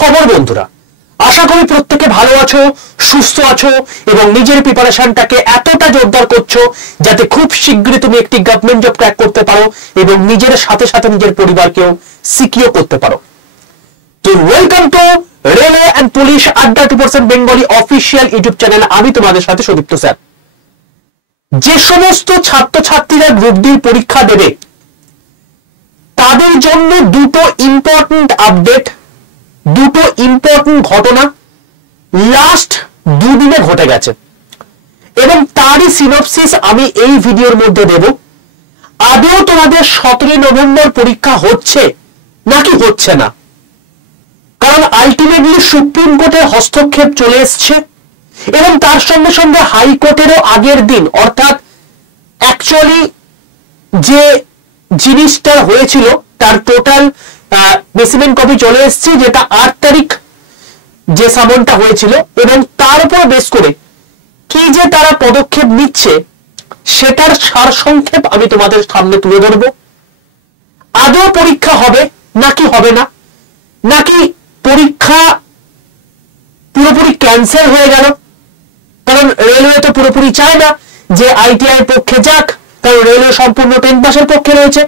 খবর বন্ধুরা, আশা করি প্রত্যেকে ভালো আছো, সুস্থ আছো এবং নিজের প্রিপারেশনটাকে এতটা জোরদার করছো যাতে খুব শীঘ্রই তুমি একটি গভর্নমেন্ট জব ক্র্যাক করতে পারো এবং নিজের সাথে সাথে নিজের পরিবারকেও সিকিউর করতে পারো। তো welcome to Railway and Police Adda 2% Bengali official YouTube channel. আমি তোমাদের সাথে সুদীপ্ত স্যার। যে সমস্ত ছাত্রছাত্রীরা গ্রুপ ডি পরীক্ষা দেবে তাদের জন্য দুটো ইম্পর্টেন্ট আপডেট, দুটো ইম্পর্টেন্ট ঘটনা লাস্ট দুদিনে ঘটে গেছে এবং তারই সিনপসিস আমি এই ভিডিওর মধ্যে দেব। আদৌ তোমাদের 17 নভেম্বর পরীক্ষা হচ্ছে নাকি হচ্ছে না, কারণ আলটিমেটলি সুপ্রিম কোর্টের হস্তক্ষেপ চলে এসছে এবং তার সঙ্গে সঙ্গে হাইকোর্টেরও আগের দিন অর্থাৎ অ্যাকচুয়ালি যে জিনিসটা হয়েছিল তার টোটাল স্পেসিমেন কপি চলে এসেছে, যেটা 8 তারিখ যে সামনটা হয়েছিল এবং তার উপর বেস করে কি যে তারা পদক্ষেপ নিচ্ছে সেটার সারসংক্ষেপ আমি তোমাদের সামনে তুলে ধরব। আদৌ পরীক্ষা হবে নাকি হবে না, নাকি পরীক্ষা পুরোপুরি ক্যান্সেল হয়ে গেল, কারণ রেলওয়ে তো পুরোপুরি চায় না যে আইটিআই পক্ষে যাক, কারণ রেলওয়ে সম্পূর্ণ 10 পাসের পক্ষে রয়েছে।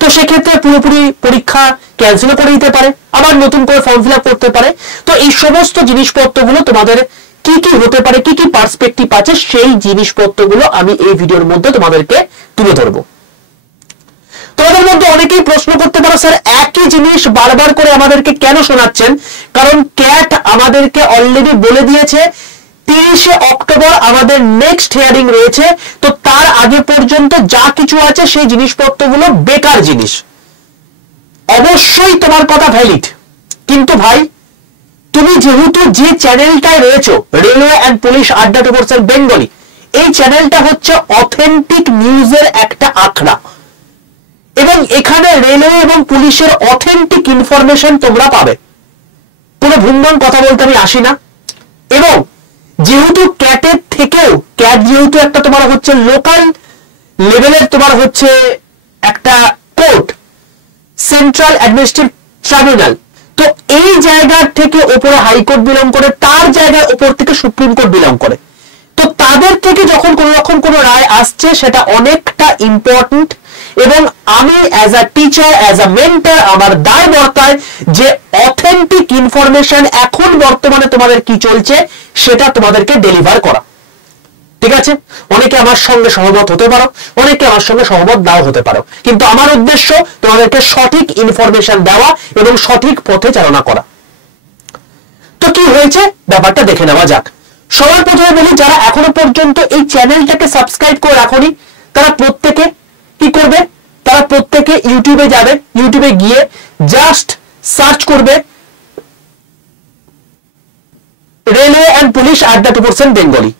তো সেক্ষেত্রে পুরোপুরি পরীক্ষা ক্যান্সেল করে দিতে পারে, আবার নতুন করে ফর্ম ফিল আপ করতে পারে। তো এই সমস্ত জিনিসপত্রগুলো তোমাদের কি কি হতে পারে, কি কি পার্সপেক্টিভ আছে, সেই জিনিসপত্রগুলো আমি এই ভিডিওর মধ্যে তোমাদেরকে তুলে ধরবো। তোমাদের মধ্যে অনেকেই প্রশ্ন করতে পারো, স্যার একই জিনিস বারবার করে আমাদেরকে কেন শোনাচ্ছেন? কারণ ক্যাট আমাদেরকে অলরেডি বলে দিয়েছে 30 অক্টোবর আমাদের নেক্সট হিয়ারিং রয়েছে। তো তার আগে পর্যন্ত যা কিছু আছে সেই জিনিসপত্রগুলো বেকার জিনিস। অবশ্যই তোমার কথা ভ্যালিড, কিন্তু ভাই তুমি যেহেতু যে চ্যানেলটায় রয়েছো railway and Police Adda 2% Bengali, এই চ্যানেলটা হচ্ছে অথেন্টিক নিউজের একটা আখড়া এবং এখানে রেলওয়ে এবং পুলিশের অথেন্টিক ইনফরমেশন তোমরা পাবে। কোনো ভুলভাল কথা বলতে আমি আসি না। এবং যেহেতু ক্যাটের থেকেও ক্যাট যেহেতু একটা তোমার হচ্ছে লোকাল লেভেলের তোমার হচ্ছে একটা কোর্ট, সেন্ট্রাল অ্যাডমিনিস্ট্রেটিভ ট্রাইব্যুনাল, তো এই জায়গার থেকে ওপরে হাইকোর্ট বিলং করে, তার জায়গায় ওপর থেকে সুপ্রিম কোর্ট বিলং করে। তো তাদের থেকে যখন কোন রকম কোন রায় আসছে সেটা অনেকটা ইম্পর্টেন্ট এবং আমি as a teacher, as a mentor, আমার দায় বর্তায় যে অথেন্টিক ইনফরমেশন এখন বর্তমানে তোমাদের কি চলছে সেটা তোমাদেরকে ডেলিভার করা। ঠিক আছে, অনেকে আমার সঙ্গে সহমত হতে পারো, অনেকে আমার সঙ্গে সহমত নাও হতে পারো, কিন্তু আমার উদ্দেশ্য তোমাদেরকে সঠিক ইনফরমেশন দেওয়া এবং সঠিক পথে চালনা করা। তো কি হয়েছে ব্যাপারটা দেখে নেওয়া যাক। সবার প্রথমে বলি, যারা এখনো পর্যন্ত এই চ্যানেলটাকে সাবস্ক্রাইব করে রাখোনি তারা প্রত্যেকে কি করবে, তারা প্রত্যেকে ইউটিউবে যাবে, ইউটিউবে গিয়ে জাস্ট সার্চ করবে railway and Police Adda 2% Bengali.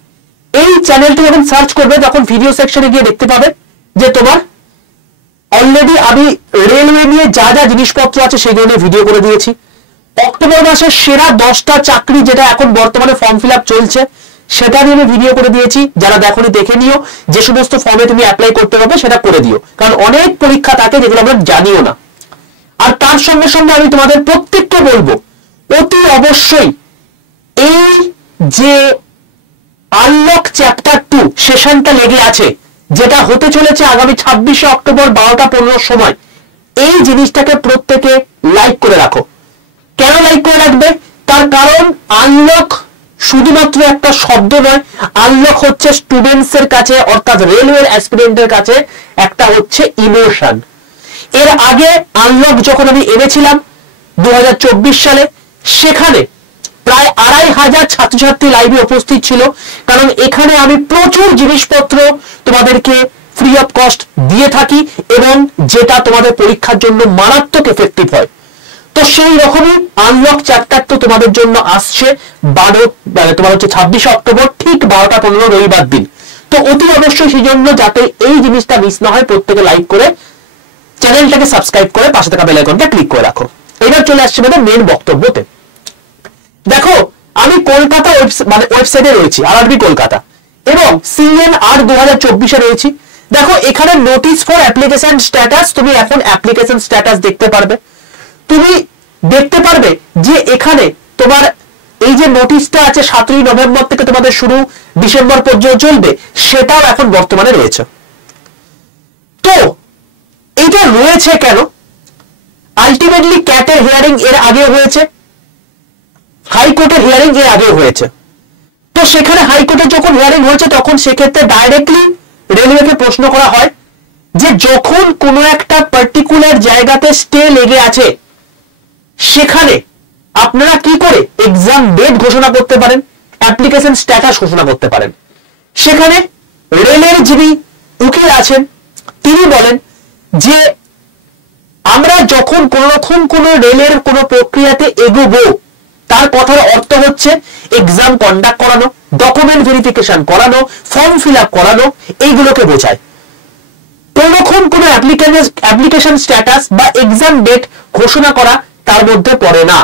এই চ্যানেলটি যখন সার্চ করবে তখন ভিডিও সেকশনে গিয়ে দেখতে পাবে যে তোমার অলরেডি আমি রেলওয়ে নিয়ে যা যা জিনিসপত্র আছে সেগুলো নিয়ে ভিডিও করে দিয়েছি। অক্টোবর মাসের সেরা 10টা চাকরি যেটা এখন বর্তমানে ফর্ম ফিল আপ চলছে সেটা নিয়ে আমি ভিডিও করে দিয়েছি। যারা দেখোনি দেখে নিও, যে সমস্ত ফর্মে তুমি অ্যাপ্লাই করতে পারবে সেটা করে দিও, কারণ অনেক পরীক্ষা থাকে যেগুলো আমরা জানিও না। আর তার সঙ্গে সঙ্গে আমি তোমাদের প্রত্যেককে বলবো অতি অবশ্যই এই যে আনলক চ্যাপ্টার 2 সেশনটা লেগে আছে, যেটা হতে চলেছে আগামী 26 অক্টোবর 12টা 15 সময়, এই জিনিসটাকে প্রত্যেকে লাইক করে রাখো। কেন লাইক করে রাখবে? তার কারণ আনলক শুধুমাত্র একটা শব্দ নয়, আনলক হচ্ছে স্টুডেন্টস এর কাছে অর্থাৎ রেলওয়ে অ্যাসপিরেন্টের কাছে একটা হচ্ছে ইমোশন। এর আগে আনলক যখন আমি এনেছিলাম 2024 সালে, সেখানে প্রায় 2500 ছাত্রছাত্রী লাইভে উপস্থিত ছিল, কারণ এখানে আমি প্রচুর জিনিসপত্র তোমাদেরকে ফ্রি অফ কস্ট দিয়ে থাকি এবং যেটা তোমাদের পরীক্ষার জন্য মারাত্মক এফেক্টিভ হয়। তো সেই রকমই আনলক চ্যাপ্টার তো তোমাদের জন্য আসছে তোমার হচ্ছে 26 অক্টোবর ঠিক 12টা 15 রবিবার দিন। তো অতি অবশ্যই সেই জন্য যাতে এই জিনিসটা মিস না হয় প্রত্যেকে লাইক করে চ্যানেলটাকে সাবস্ক্রাইব করে পাশে থাকা বেল আইকনটা ক্লিক করে রাখো। এবার চলে আসছে আমাদের মেন বক্তব্যতে। দেখো, আমি কলকাতা ওয়েবসাইটে রয়েছি, আরআরবি কলকাতা, এবং সিএনআর 2024 রয়েছি। দেখো এখানে নোটিস ফর অ্যাপ্লিকেশন স্ট্যাটাস, তুমি এখন অ্যাপ্লিকেশন স্ট্যাটাস দেখতে পারবে। তুমি দেখতে পারবে যে সেখানে তোমার এই যে নোটিশটা আছে 7ই নভেম্বর থেকে তোমাদের শুরু, ডিসেম্বর পর্যন্ত চলবে, সেটাও এখন বর্তমানে রয়েছে। তো এটা রয়েছে কেন? আলটিমেটলি ক্যাটের হিয়ারিং এর আগে হয়েছে, হাইকোর্টের হিয়ারিং এর আগে হয়েছে। তো সেখানে হাইকোর্টে যখন হিয়ারিং হয়েছে তখন সেক্ষেত্রে ডাইরেক্টলি রেলওয়েকে প্রশ্ন করা হয় যে যখন কোনো একটা পার্টিকুলার জায়গাতে স্টে লেগে আছে সেখানে আপনারা কি করে এক্সাম ডেট ঘোষণা করতে পারেন, অ্যাপ্লিকেশন স্ট্যাটাস ঘোষণা করতে পারেন। সেখানে রেলের যিনি উকিল আছেন তিনি বলেন যে আমরা যখন কোন রকম কোন রেলের কোন প্রক্রিয়াতে এগোবো তার কথার অর্থ হচ্ছে এক্সাম কন্ডাক্ট করানো, ডকুমেন্ট ভেরিফিকেশন করানো, ফর্ম ফিল আপ করানো, এইগুলোকে বোঝায়। কোন রকম কোন অ্যাপ্লিকেশন স্ট্যাটাস বা এক্সাম ডেট ঘোষণা করা তার মধ্যে পড়ে না।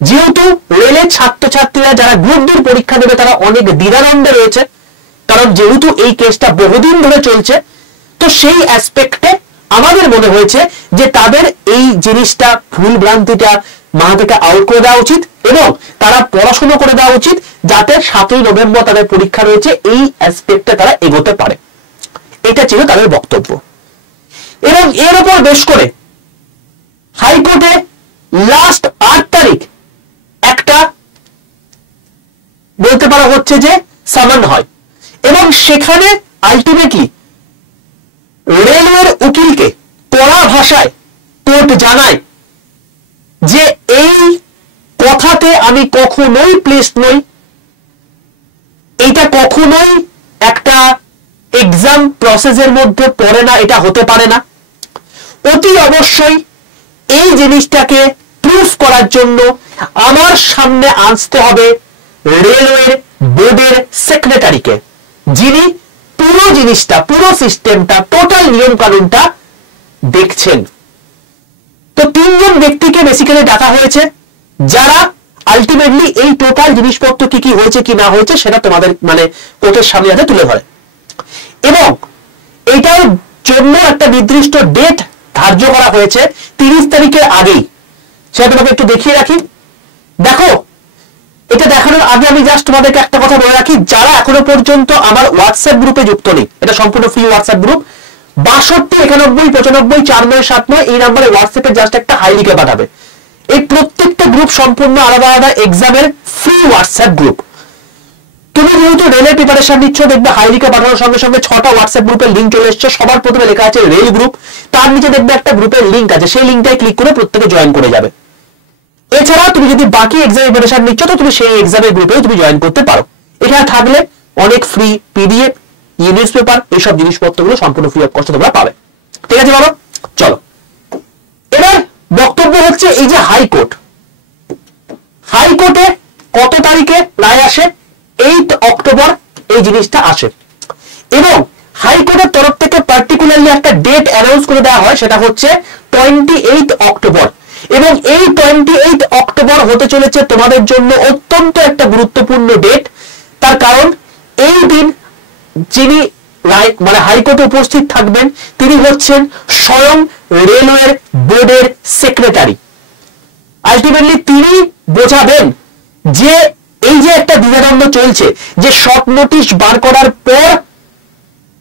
যেহেতু রেলের ছাত্রছাত্রীরা যারা গ্রুপ ডির পরীক্ষা দেবে তারা অনেক দ্বিধাদ্বন্দ্বে রয়েছে, কারণ যেহেতু এই কেসটা বহুদিন ধরে চলছে, তো সেই অ্যাসপেক্টে আমাদের মনে হয়েছে যে তাদের এই জিনিসটা ভুল ভ্রান্তিটা মাথা থেকে আউট করে দেওয়া উচিত এবং তারা পড়াশোনা করে দেওয়া উচিত যাতে 7ই নভেম্বর তাদের পরীক্ষা রয়েছে এই অ্যাসপেক্টে তারা এগোতে পারে। এটা ছিল তাদের বক্তব্য। এবং এর উপর বেশ করে হাইকোর্টে লাস্ট 8 তারিখ একটা বলতে পারা হচ্ছে যে সামন হয় এবং সেখানে আলটিমেটলি রেলওয়ের উকিলকে কড়া ভাষায় কোর্ট জানায় যে এই কথাতে আমি কখনোই প্লেসড নই, এটা কখনোই একটা এক্সাম প্রসেসের মধ্যে পড়ে না, এটা হতে পারে না। অতি অবশ্যই এই জিনিসটাকে প্রুফ করার জন্য আমার সামনে আসতে হবে রেলওয়ে বোর্ডের সেক্রেটারিকে, যিনি পুরো জিনিসটা, পুরো সিস্টেমটা, টোটাল নিয়ম কানুনটা দেখছেন। তো 3 জন ব্যক্তিকে বেসিক্যালি ডাকা হয়েছে যারা আলটিমেটলি এই টোটাল জিনিসপত্র কি কি হয়েছে কি না হয়েছে সেটা তোমাদের মানে কোর্টের সামনে হাতে তুলে ধরে এবং এটার জন্য একটা নির্দিষ্ট ডেট ধার্য করা হয়েছে 30 তারিখের আগেই। সেটা তোমাকে একটু দেখিয়ে রাখি। দেখো, এটা দেখানোর আগে আমি জাস্ট তোমাদেরকে একটা কথা বলে রাখি, যারা এখনো পর্যন্ত আমার হোয়াটসঅ্যাপ গ্রুপে যুক্ত নেই, এটা সম্পূর্ণ ফ্রি হোয়াটসঅ্যাপ গ্রুপ, 62 91 95 4979 এই নাম্বারে হোয়াটসঅ্যাপে জাস্ট একটা হাই লিখে পাঠাবে। এই প্রত্যেকটা গ্রুপ সম্পূর্ণ আলাদা আলাদা এক্সামের ফ্রি হোয়াটসঅ্যাপ গ্রুপ। তুমি যেহেতু রেলের প্রিপারেশন নিচ্ছ, দেখবে হাই লিখে পাঠানোর সঙ্গে সঙ্গে 6টা হোয়াটসঅ্যাপ গ্রুপের লিঙ্ক চলে এসছে। সবার প্রথমে লেখা আছে রেল গ্রুপ, তার নিচে দেখবে একটা গ্রুপের লিঙ্ক আছে, সেই লিঙ্কটায় ক্লিক করে প্রত্যেকে জয়েন করে যাবে। এছাড়া তুমি যদি বাকি এক্সাম প্রিপারেশন নিচ্ছ তো তুমি সেই এক্সামের গ্রুপেও তুমি জয়েন করতে পারো। এখানে থাকলে অনেক ফ্রি পিডিএফ, নিউজ পেপার, এইসব জিনিসপত্রগুলো সম্পূর্ণ ফ্রি অফ কস্ট তোমরা পাবে। ঠিক আছে বাবা, চলো এবার বক্তব্য হচ্ছে এই যে হাইকোর্টে কত তারিখে রায় আসে? 8 অক্টোবর এই জিনিসটা আসে এবং হাইকোর্টের তরফ থেকে পার্টিকুলারলি একটা ডেট অ্যানাউন্স করে দেওয়া হয়, সেটা হচ্ছে 28 অক্টোবর। এবং এই 28 অক্টোবর হতে চলেছে তোমাদের জন্য অত্যন্ত একটা গুরুত্বপূর্ণ ডেট। তার কারণ এই দিন যিনি মানে হাইকোর্টে উপস্থিত থাকবেন তিনি হচ্ছেন স্বয়ং রেলওয়ের বোর্ডের সেক্রেটারি। আলটিমেটলি তিনি বোঝাবেন যে এই যে একটা দ্বিধাদ্বন্দ্ব চলছে যে শর্ট নোটিশ বার করার পর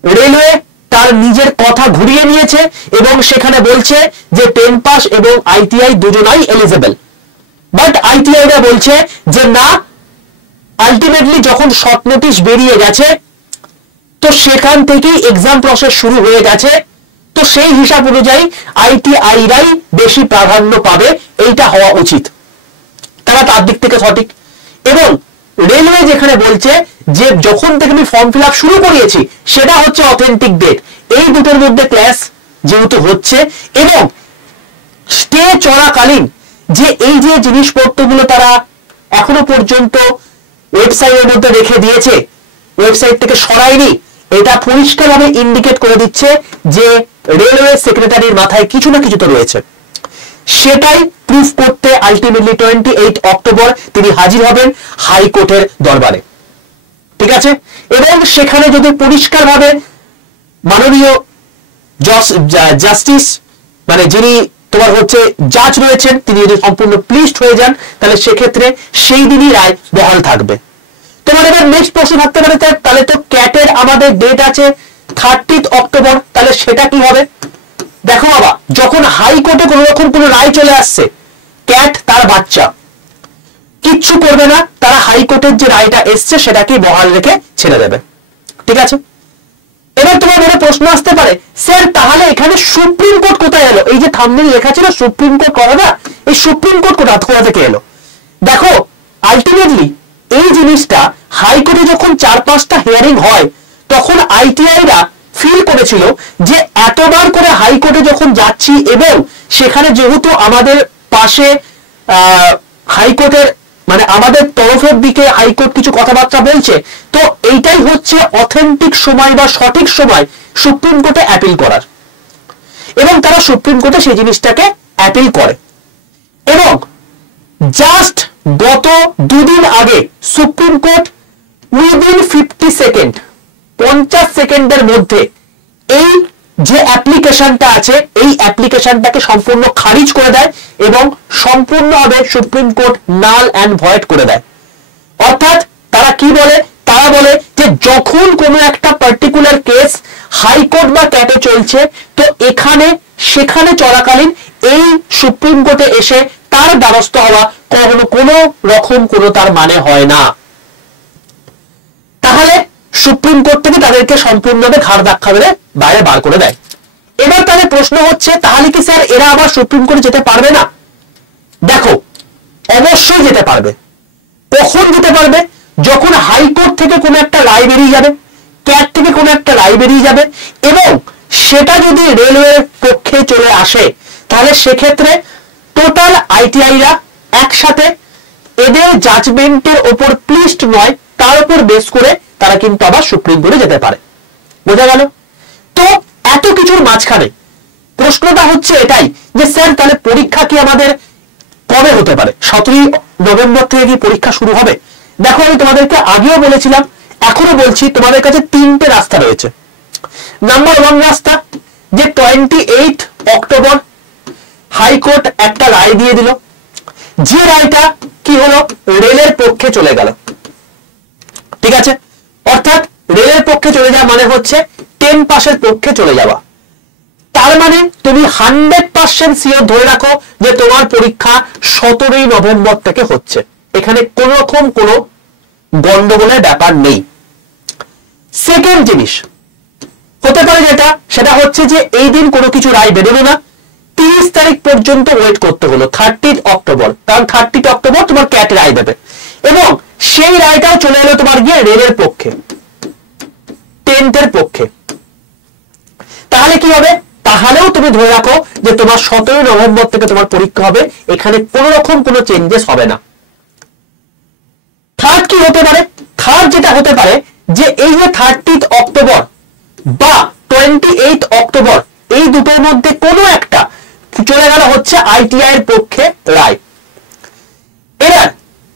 রেলওয়ে তার নিজের কথা ঘুরিয়ে নিয়েছে এবং সেখানে বলছে যে 10 পাস এবং আইটিআই দুজনাই এলিজেবল, বাট আইটিআইরা বলছে যে না, আলটিমেটলি যখন শর্ট নোটিশ বেরিয়ে গেছে তো সেখান থেকেই এক্সাম প্রসেস শুরু হয়ে গেছে, তো সেই হিসাব অনুযায়ী আইটিআইরাই বেশি প্রাধান্য পাবে, এইটা হওয়া উচিত। তারা তার দিক থেকে সঠিক। এবং রেলওয়ে যেখানে বলছে যে যখন থেকে আমি ফর্ম ফিল আপ শুরু করিয়েছি সেটা হচ্ছে অথেন্টিক ডেট, এই দুটোর মধ্যে ক্ল্যাশ যেহেতু হচ্ছে এবং স্টে চলাকালীন যে এই যে জিনিসপত্রগুলো তারা এখনো পর্যন্ত ওয়েবসাইটের মধ্যে রেখে দিয়েছে, ওয়েবসাইট থেকে সরায়নি, এটা পরিষ্কারভাবে ইন্ডিকেট করে দিচ্ছে যে রেলওয়ে সেক্রেটারির মাথায় কিছু না কিছু তো রয়েছে। সেটাই প্রুফ করতে আলটিমেটলি 28 অক্টোবর তিনি হাজির হবেন হাইকোর্টের দরবারে। ঠিক আছে, এবং সেখানে যদি পরিষ্কারভাবে মাননীয় জাস্টিস মানে যিনি তোমার হচ্ছে জাজ রয়েছেন, তিনি যদি সম্পূর্ণ প্লিজড হয়ে যান তাহলে সেক্ষেত্রে সেই দিনই রায় বহাল থাকবে। তোমার এবার নেক্সট প্রশ্ন থাকতে পারে তাহলে তো ক্যাটের আমাদের ডেট আছে 30 অক্টোবর, তাহলে সেটা কি হবে? দেখো বাবা, যখন হাইকোর্টে কোন রকম কোন রায় চলে আসছে, ক্যাট তার বাচ্চা কিচ্ছু করবে না, তারা হাইকোর্টের যে রায়টা এসছে সেটাকে বহাল রেখে ছেড়ে দেবে। ঠিক আছে, এবার তোমার মনে প্রশ্ন আসতে পারে, স্যার তাহলে এখানে সুপ্রিম কোর্ট কোথায় এলো? এই যে থাম্বনেল লেখা ছিল সুপ্রিম কোর্ট করে না, এই সুপ্রিম কোর্ট কোথা থেকে এলো? দেখো আলটিমেটলি এই জিনিসটা হাইকোর্টে যখন 4-5টা হিয়ারিং হয় তখন আইটিআইরা ফিল করেছিল যে এতবার করে হাইকোর্টে যখন যাচ্ছি এবং সেখানে যেহেতু আমাদের পাশে হাইকোর্টের মানে আমাদের তরফের দিকে হাইকোর্ট কিছু কথাবার্তা বলছে, তো এইটাই হচ্ছে অথেন্টিক সময় বা সঠিক সময় সুপ্রিম কোর্টে অ্যাপিল করার, এবং তারা সুপ্রিম কোর্টে সেই জিনিসটাকে অ্যাপিল করে। এবং জাস্ট গত 2 দিন আগে সুপ্রিম কোর্ট উইদিন 50 সেকেন্ড 50 সেকেন্ডের মধ্যে এই যে অ্যাপ্লিকেশনটা আছে এই অ্যাপ্লিকেশনটাকে সম্পূর্ণ খারিজ করে দেয় এবং সম্পূর্ণভাবে supreme court null and void করে দেয়। অর্থাৎ তারা কি বলে? তারা বলে যে যখন কোনো একটা পার্টিকুলার কেস হাইকোর্ট বা ক্যাটে চলছে, তো এখানে সেখানে চলাকালীন এই সুপ্রিম কোর্টে এসে তার দ্বারস্থ হওয়া কোনো রকম কোনো তার মানে হয় না। তাহলে সুপ্রিম কোর্ট থেকে তাদেরকে সম্পূর্ণভাবে ঘাড় ধাক্কা মেরে বাইরে বার করে দেয়। এবার তাহলে প্রশ্ন হচ্ছে, তাহলে কি স্যার এরা আবার সুপ্রিম কোর্টে যেতে পারবে না? দেখো অবশ্যই যেতে পারবে। কখন যেতে পারবে? যখন হাইকোর্ট থেকে কোনো একটা রায় বেরিয়ে যাবে, ক্যাট থেকে কোনো একটা রায় বেরিয়ে যাবে এবং সেটা যদি রেলওয়ের পক্ষে চলে আসে, তাহলে সেক্ষেত্রে টোটাল আইটিআইরা একসাথে এদের জাজমেন্টের ওপর প্লিজড নয় তার উপর বেস করে তারা কিন্তু আবার সুপ্রিম কোর্টে যেতে পারে। বোঝা গেল? তো এত কিছুর মাঝখানে প্রশ্নটা হচ্ছে এটাই যে স্যার তাহলে পরীক্ষা কি আমাদের কবে হতে পারে? 17 নভেম্বর থেকে কি পরীক্ষা শুরু হবে? দেখো আমি তোমাদেরকে আগেও বলেছিলাম, এখনো বলছি, তোমাদের কাছে 3টে রাস্তা রয়েছে। নাম্বার 1 রাস্তা যে 28 অক্টোবর হাইকোর্ট একটা রায় দিয়ে দিল, যে রায়টা কি হলো রেলের পক্ষে চলে গেল। ঠিক আছে, অর্থাৎ রেলের পক্ষে চলে যাওয়া মানে হচ্ছে 10 পাসের পক্ষে চলে যাওয়া। তার মানে তুমি 100% সিওর ধরে রাখো যে তোমার পরীক্ষা 17 নভেম্বর থেকে হচ্ছে, এখানে কোন রকম কোনো গন্ডগোলের ব্যাপার নেই। সেকেন্ড জিনিস হতে পারে যেটা, সেটা হচ্ছে যে এই দিন কোনো কিছু রায় বেরোলো না, 30 তারিখ পর্যন্ত ওয়েট করতে হলো 30 অক্টোবর, কারণ 30 অক্টোবর তোমার ক্যাট রায় দেবে এবং সেই রায়টাও চলে এলো তোমার গিয়ে রেলের পক্ষে, 10th পক্ষে। তাহলে কি হবে? তাহলেও তুমি ধরে রাখো যে তোমার 17 নভেম্বর থেকে তোমার পরীক্ষা হবে, এখানে কোন রকম কোনো চেঞ্জেস হবে না। থার্ড কি হতে পারে? থার্ড যেটা হতে পারে যে এই যে 30 অক্টোবর বা 28 অক্টোবর এই দুটোর মধ্যে কোনো একটা চলে গেল হচ্ছে আইটিআই এর পক্ষে রায়। এবার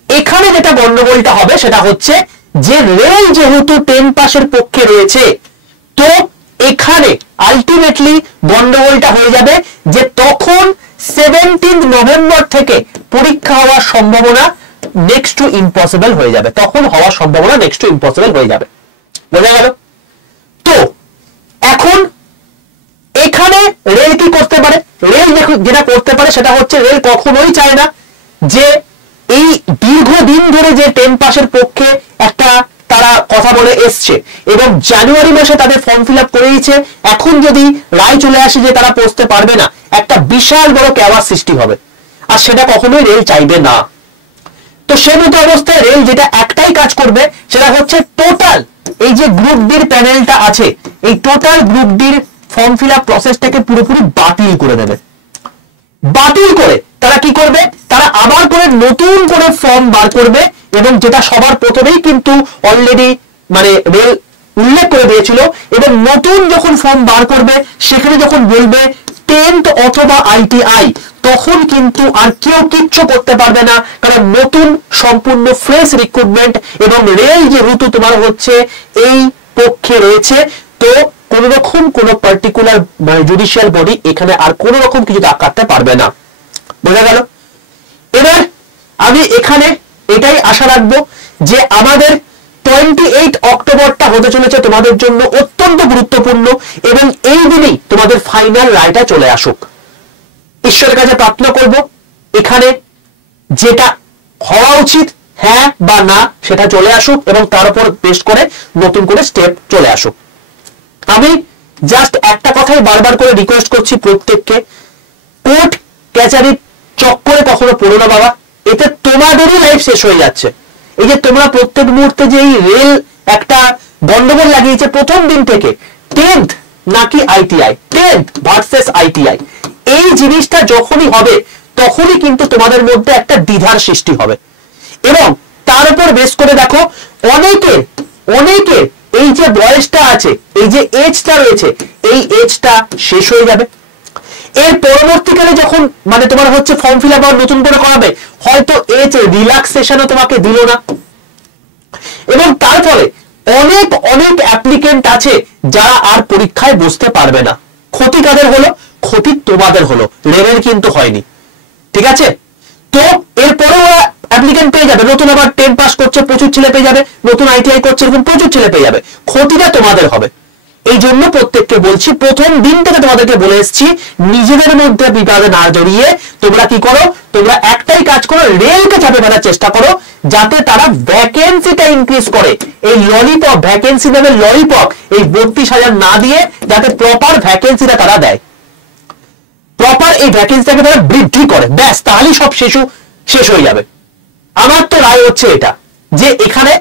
এখানে যেটা গন্ডগোলটা হবে সেটা হচ্ছে যে রেল যেহেতু 10 পাসের পক্ষে রয়েছে, তো এখানে আলটিমেটলি গন্ডগোলটা হয়ে যাবে যে তখন 17 নভেম্বর থেকে পরীক্ষা হওয়ার সম্ভাবনা নেক্সট টু ইম্পসিবল হয়ে যাবে, তখন হওয়ার সম্ভাবনা নেক্সট টু ইম্পসিবল হয়ে যাবে। বোঝা গেল? তো এখন এখানে রেল কি করতে পারে? রেল যেটা করতে পারে সেটা হচ্ছে রেল কখনোই চায় না যে এই দীর্ঘদিন ধরে যে 10 পাসের পক্ষে একটা তারা কথা বলে এসছে এবং জানুয়ারি মাসে তাদের ফর্ম ফিল আপ করে দিয়েছে, এখন যদি রায় চলে আসে যে তারা পৌঁছতে পারবে না, একটা বিশাল বড় ক্যাওয়াস সৃষ্টি হবে, আর সেটা কখনোই রেল চাইবে না। তো সেই মতো অবস্থায় রেল যেটা একটাই কাজ করবে সেটা হচ্ছে টোটাল এই যে গ্রুপ ডির প্যানেলটা আছে, এই টোটাল গ্রুপ ডির ফর্ম ফিল আপ প্রসেসটাকে পুরোপুরি বাতিল করে দেবে। বাতিল করে তারা কি করবে? তারা আবার করে নতুন করে ফর্ম বার করবে এবং যেটা সবার প্রথমেই কিন্তু অলরেডি মানে রেল উল্লেখ করে দিয়েছিল, এবং নতুন যখন ফর্ম বার করবে সেখানে যখন বলবে 10th অথবা আইটিআই, তখন কিন্তু আর কেউ কিচ্ছু করতে পারবে না, কারণ নতুন সম্পূর্ণ ফ্রেশ রিক্রুটমেন্ট এবং রেল যেহেতু তোমার হচ্ছে এই পক্ষে রয়েছে, তো কোন রকম কোন পার্টিকুলার জুডিশিয়াল বডি এখানে আর কোন রকম কিছু দাগ কাটতে পারবে না। বোঝা গেল? এবার আমি এখানে এটাই আশা রাখবো যে আমাদের 28 অক্টোবরটা হতে চলেছে তোমাদের জন্য অত্যন্ত গুরুত্বপূর্ণ এবং এই দিনেই তোমাদের ফাইনাল রায়টা চলে আসুক। ঈশ্বরের কাছে প্রার্থনা করব এখানে যেটা হওয়া উচিত হ্যাঁ বা না সেটা চলে আসুক এবং তার উপর বেস করে নতুন করে স্টেপ চলে আসুক। আমি জাস্ট একটা কথাই বারবার করে রিকোয়েস্ট করছি প্রত্যেককে, কোর্ট ক্যাচারির চক্করে কখনো পড়ো না বাবা, এতে তোমাদেরই লাইফ শেষ হয়ে যাচ্ছে। এই যে তোমরা প্রত্যেক মুহূর্তে যে এই রেল একটা গন্ডগোল লাগিয়েছে প্রথম দিন থেকে, 10th নাকি আইটিআই, 10th ভার্সেস আইটিআই, এই জিনিসটা যখনই হবে তখনই কিন্তু তোমাদের মধ্যে একটা দ্বিধার সৃষ্টি হবে এবং তার উপর বেস করে দেখো অনেকে এই যে বয়সটা আছে, এই যে এজটা রয়েছে, এই এজটা শেষ হয়ে যাবে। এর পরবর্তীকালে যখন মানে তোমার হচ্ছে ফর্ম ফিল আপ আবার নতুন করে করাবে, হয়তো এজ রিল্যাক্সেশনও তোমাকে দিল না এবং তার ফলে অনেক অ্যাপ্লিকেন্ট আছে যারা আর পরীক্ষায় বসতে পারবে না। ক্ষতি কাদের হলো? ক্ষতি তোমাদের হলো, রেলের কিন্তু হয়নি। ঠিক আছে? তো এরপরেও অ্যাপ্লিকেন্ট পেয়ে যাবে, নতুন আবার 10 পাস করছে প্রচুর ছেলে পেয়ে যাবে, নতুন আইটিআই করছে এরকম প্রচুর ছেলে পেয়ে যাবে, ক্ষতিটা তোমাদের হবে। এই জন্য প্রত্যেককে বলছি, প্রথম দিন থেকে তোমাদেরকে বলে এসেছি নিজেদের মধ্যে বিবাদে না জড়িয়ে তোমরা কি করো, তোমরা একটাই কাজ করো, রেলকে চাপে ফেলার চেষ্টা করো যাতে তারা ভ্যাকেন্সিটা ইনক্রিজ করে। এই ললিপপ ভ্যাকেন্সি নামে ললিপপ এই 32,000 না দিয়ে যাতে প্রপার ভ্যাকেন্সিটা তারা দেয়, প্রপার এই ভ্যাকেন্সিটাকে তারা বৃদ্ধি করে, ব্যাস তাহলেই সব শেষ হয়ে যাবে। আমার তো রায় হচ্ছে এটা যে এখানে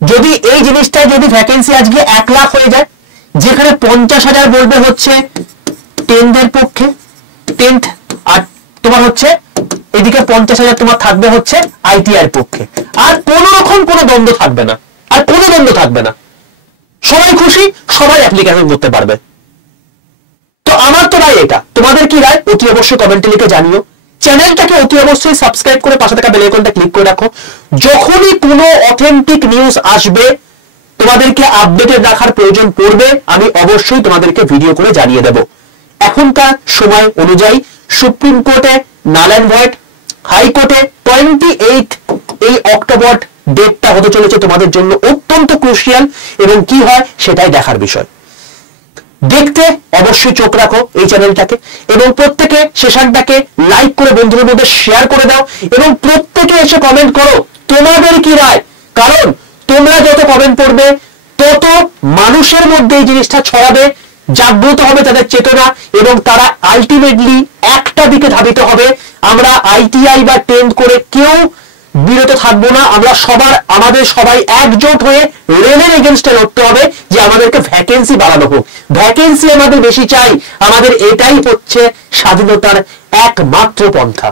যদি এই জিনিসটায় যদি ভ্যাকেন্সি আজকে 1 লাখ হয়ে যায়, যেখানে 50,000 বলবে হচ্ছে 10th পক্ষে, 10th আর তোমার হচ্ছে এদিকে 50,000 তোমার থাকবে হচ্ছে আইটিআই পক্ষে, আর কোন রকম কোনো দ্বন্দ্ব থাকবে না, আর কোনো দ্বন্দ্ব থাকবে না, সবাই খুশি, সবাই অ্যাপ্লিকেশন করতে পারবে। তো আমার তো রায় এটা, তোমাদের কি রায় অতি অবশ্যই কমেন্টে লিখে জানিও। চ্যানেলটাকে অতি অবশ্যই সাবস্ক্রাইব করে পাশে থাকা বেল আইকনটা ক্লিক করে রাখো, যখনই কোনো অথেন্টিক নিউজ আসবে তোমাদেরকে আপডেটেড রাখার প্রয়োজন পড়বে আমি অবশ্যই তোমাদেরকে ভিডিও করে জানিয়ে দেব। এখনকার সময় অনুযায়ী সুপ্রিম কোর্টে নাল এন্ড ভয়েড, হাইকোর্টে 28 এই অক্টোবর ডেটটা হতে চলেছে তোমাদের জন্য অত্যন্ত ক্রুশিয়াল এবং কি হয় সেটাই দেখার বিষয়। দেখতে অবশ্যই চোখ রাখো এই চ্যানেলটাকে এবং প্রত্যেকে সেশনটাকে লাইক করে বন্ধুদের মধ্যে শেয়ার করে দাও এবং প্রত্যেকে এসে কমেন্ট করো তোমাদের কি রায়, কারণ তোমরা যত কমেন্ট পড়বে তত মানুষের মধ্যে এই জিনিসটা ছড়াবে, জাগ্রত হবে তাদের চেতনা এবং তারা আলটিমেটলি একটা দিকে ধাবিত হবে। আমরা আইটিআই বা 10th করে কেউ বিরত থাকবো না, আমরা আমাদের সবাই একজোট হয়ে রেলের এগেনস্টে লড়তে হবে যে আমাদেরকে ভ্যাকেন্সি বাড়ানো হোক, ভ্যাকেন্সি আমাদের বেশি চাই, আমাদের এটাই হচ্ছে স্বাধীনতার একমাত্র পন্থা।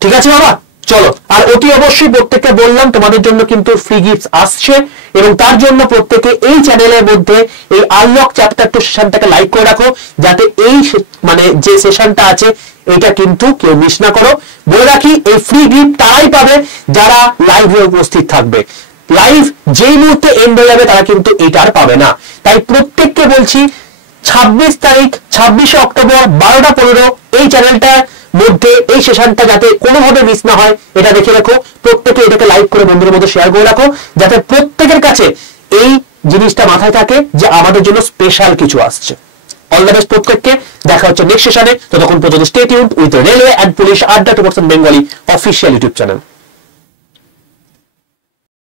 ঠিক আছে বাবা, চলো। আর অতি অবশ্যই প্রত্যেককে বললাম তোমাদের জন্য কিন্তু ফ্রি গিফট আসছে এবং তার জন্য প্রত্যেকে এই চ্যানেলের মধ্যে এই আনলক চ্যাপ্টার 2 সেশনটাকে লাইক করে রাখো যাতে এই মানে যে সেশনটা আছে এটা কিন্তু কেউ মিস না করো। বলে রাখি এই ফ্রি গিফট তারাই পাবে যারা লাইভে উপস্থিত থাকবে, লাইভ যেই মুহূর্তে এন্ড হয়ে যাবে তারা কিন্তু এটা আর পাবে না। তাই প্রত্যেককে বলছি 26 অক্টোবর 12টা 15 এই চ্যানেলটার মধ্যে এই সেশনটা যাতে কোনোভাবে মিস না হয় এটা দেখে রাখো। প্রত্যেকে এটাকে লাইক করে বন্ধুদের মধ্যে শেয়ার করে রাখো যাতে প্রত্যেকের কাছে এই জিনিসটা মাথায় থাকে যে আমাদের জন্য স্পেশাল কিছু আসছে। অল দ্য বেস্ট প্রত্যেককে, দেখা হচ্ছে নেক্সট সেশনে। ততক্ষণ পর্যন্ত stay tuned with Railway and Police Adda 2% Bengali official YouTube channel.